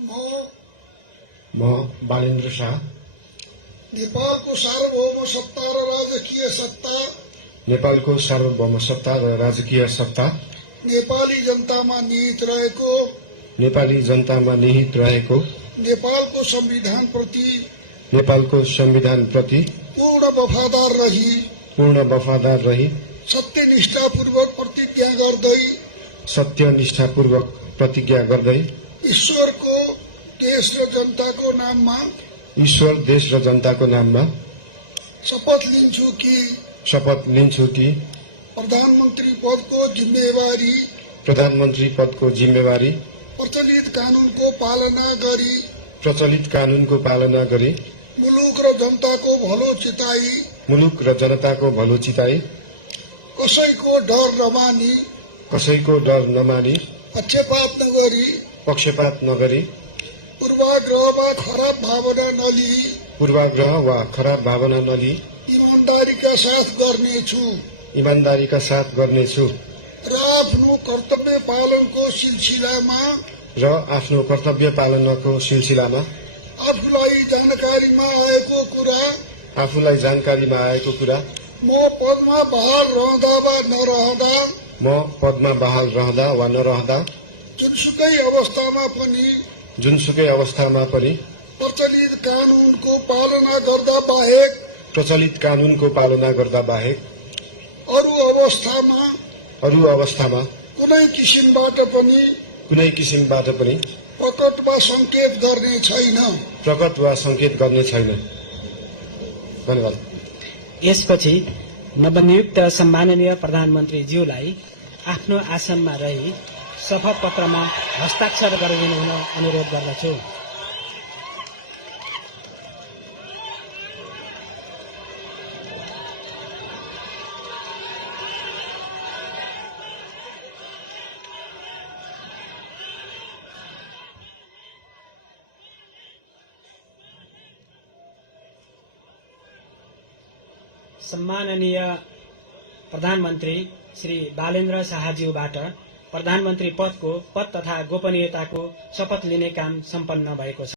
म बालेन्द्र शाह नेपालको सार्वभौम सत्ता र राजकीय सत्ता नेपालको सार्वभौम सत्ता र राजकीय सत्ता नेपाली जनतामा निहित रहेको नेपाली जनतामा निहित रहेको नेपालको संविधान प्रति पूर्ण वफादार रही सत्यनिष्ठापूर्वक प्रतिज्ञा गर्दै ईश्वर देश र जनताको नाममा शपथ लिन्छु कि प्रधानमन्त्री पदको जिम्मेवारी प्रचलित कानूनको पालना गरी मुलुक र जनताको भलो चिताई कसैको डर नमानी पक्षपात नगरी पूर्वाग्रह वा खराब भावना नलिई ईमानदारीका साथ गर्नेछु र आफ्नो कर्तव्य पालनको सिलसिलामा आफूलाई जानकारीमा आएको कुरा म पदमा बहाल रहँदा वा नरहँदा जुनसुकै अवस्थामा पनि प्रचलित कानूनको पालना गर्दा बाहेक अरू अवस्थामा कुनै किसिमबाट पनि प्रकट वा संकेत गर्ने छैन। धन्यवाद। यसपछि नवनियुक्त सम्माननीय प्रधानमन्त्रीज्यूलाई आफ्नो आसनमा रही शपथ पत्रमा हस्ताक्षर गरिदिनु हुन अनुरोध गर्दछु। सम्माननीय प्रधानमन्त्री श्री बालेन्द्र शाहज्यूबाट प्रधानमन्त्री पदको पद तथा गोपनीयताको शपथ लिने काम सम्पन्न भएको छ।